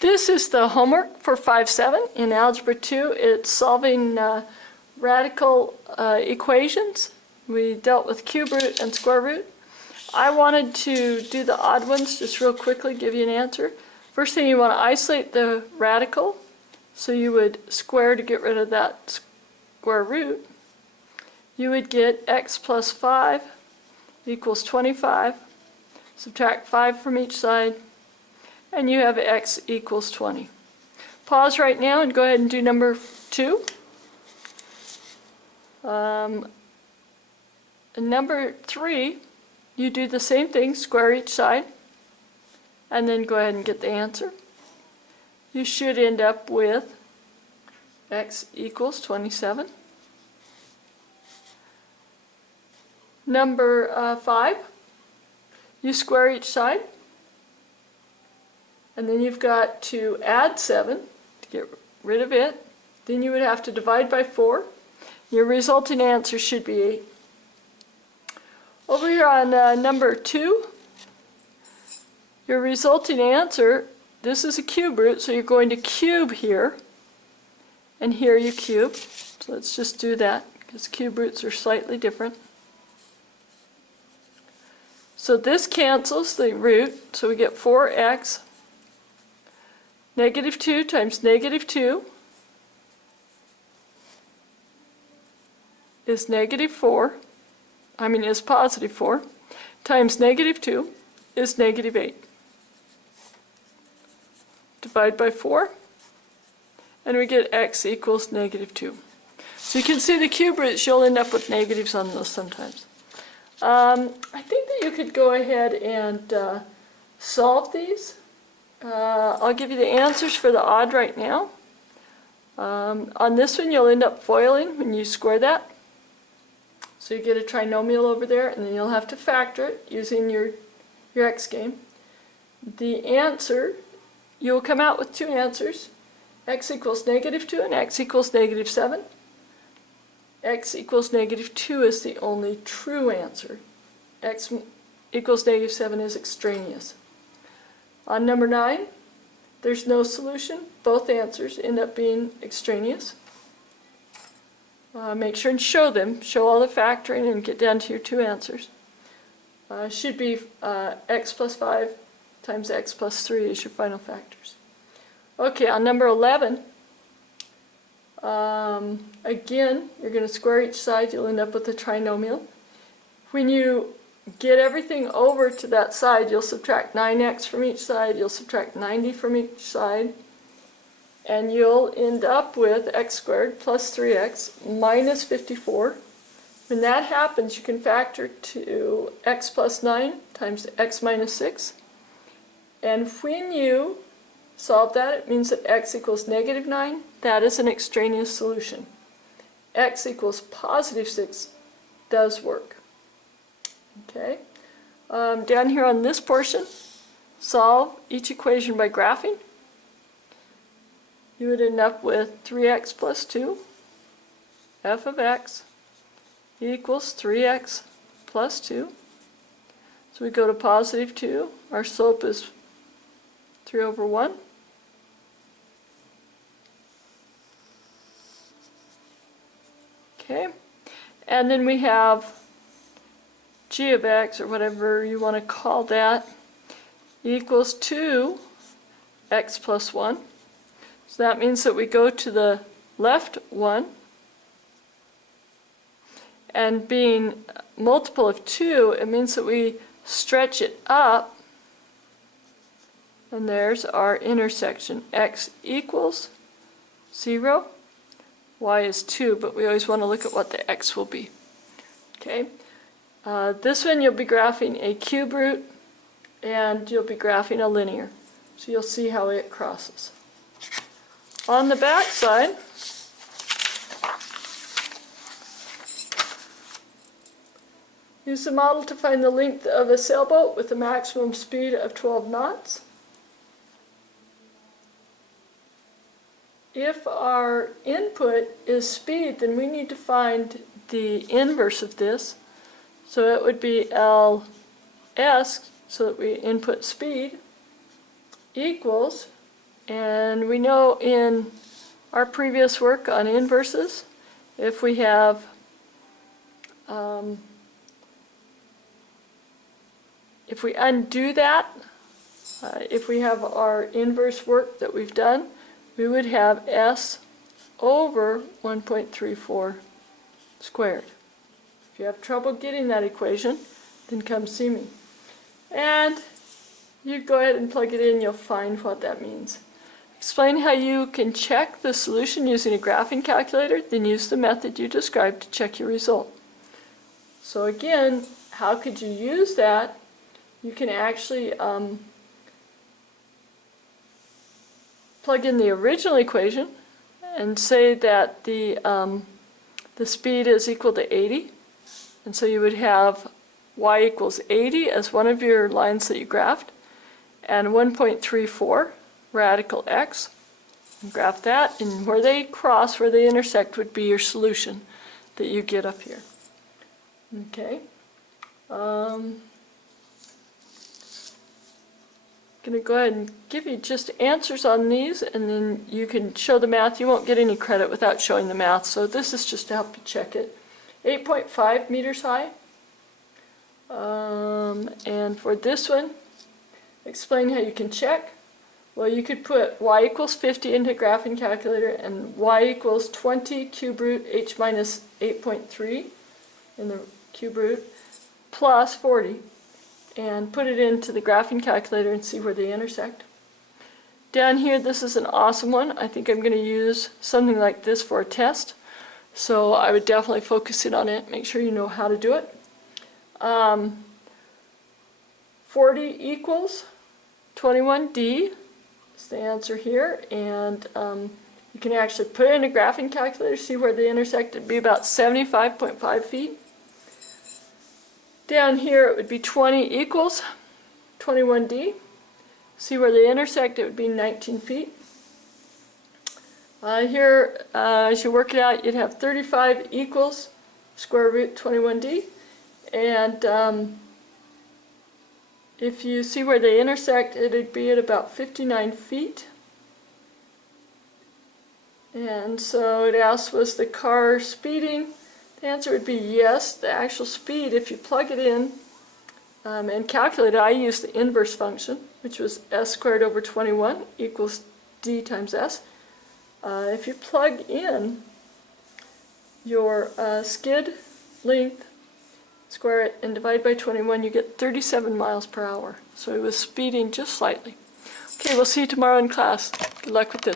This is the homework for 5-7 in Algebra 2. It's solving radical equations. We dealt with cube root and square root. I wanted to do the odd ones just real quickly, give you an answer. First thing, you want to isolate the radical. So you would square to get rid of that square root. You would get x plus 5 equals 25. Subtract 5 from each side, and you have x equals 20. Pause right now and go ahead and do number 2. Number 3, you do the same thing, square each side, and then go ahead and get the answer. You should end up with x equals 27. Number 5, you square each side, and then you've got to add 7 to get rid of it. Then you would have to divide by 4. Your resulting answer should be 8. Over here on number 2, your resulting answer, this is a cube root, so you're going to cube here, and here you cube. So let's just do that, because cube roots are slightly different. So this cancels the root, so we get 4x. Negative 2 times negative 2 is negative 4, is positive 4, times negative 2 is negative 8. Divide by 4, and we get x equals negative 2. So you can see the cube roots, you'll end up with negatives on those sometimes. I think that you could go ahead and solve these. I'll give you the answers for the odd right now. On this one, you'll end up foiling when you square that. So you get a trinomial over there, and then you'll have to factor it using your X game. The answer, you'll come out with two answers. X equals negative 2 and x equals negative 7. X equals negative 2 is the only true answer. X equals negative 7 is extraneous. On number 9, there's no solution. Both answers end up being extraneous. Make sure and show them. Show all the factoring and get down to your two answers. Should be x plus 5 times x plus 3 is your final factors. Okay, on number 11, again, you're going to square each side. You'll end up with a trinomial. When you get everything over to that side, you'll subtract 9x from each side, you'll subtract 90 from each side, and you'll end up with x squared plus 3x minus 54. When that happens, you can factor to x plus 9 times x minus 6. And when you solve that, it means that x equals negative 9. That is an extraneous solution. X equals positive 6 does work. Okay. Down here on this portion, solve each equation by graphing. You would end up with 3x plus 2, f of x equals 3x plus 2. So we go to positive 2. Our slope is 3 over 1. Okay. And then we have g of x, or whatever you want to call that, equals 2 x plus 1. So that means that we go to the left one, and being multiple of 2, it means that we stretch it up, and there's our intersection. X equals 0, y is 2, but we always want to look at what the x will be. Okay. This one you'll be graphing a cube root, and you'll be graphing a linear. So you'll see how it crosses. On the back side, use the model to find the length of a sailboat with a maximum speed of 12 knots. If our input is speed, then we need to find the inverse of this. So it would be ls, so that we input speed, equals And we know in our previous work on inverses, if we have if we undo that, if we have our inverse work that we've done, we would have s over 1.34 squared. If you have trouble getting that equation, then come see me. And you go ahead and plug it in, you'll find what that means. Explain how you can check the solution using a graphing calculator, then use the method you described to check your result. So again, how could you use that? You can actually plug in the original equation and say that the speed is equal to 80. And so you would have y equals 80 as one of your lines that you graphed, and 1.34 radical x. And graph that, and where they cross, where they intersect, would be your solution that you get up here. Okay. I'm going to go ahead and give you just answers on these, and then you can show the math. You won't get any credit without showing the math, so this is just to help you check it. 8.5 meters high. And for this one, explain how you can check. Well, you could put y equals 50 into a graphing calculator and y equals 20 cube root h minus 8.3 in the cube root plus 40 and put it into the graphing calculator and see where they intersect. Down here, this is an awesome one. I think I'm going to use something like this for a test. So I would definitely focus in on it, make sure you know how to do it. 40 equals 21d is the answer here, and you can actually put it in a graphing calculator, see where they intersect. It'd be about 75.5 feet. Down here it would be 20 equals 21d. See where they intersect, it would be 19 feet. Here, as you work it out, you'd have 35 equals square root 21d. And if you see where they intersect, it'd be at about 59 feet. And so it asks, was the car speeding? The answer would be yes. The actual speed, if you plug it in and calculate it, I used the inverse function, which was s squared over 21 equals d times s. If you plug in your skid length, square it, and divide by 21, you get 37 miles per hour. So it was speeding just slightly. Okay, we'll see you tomorrow in class. Good luck with this.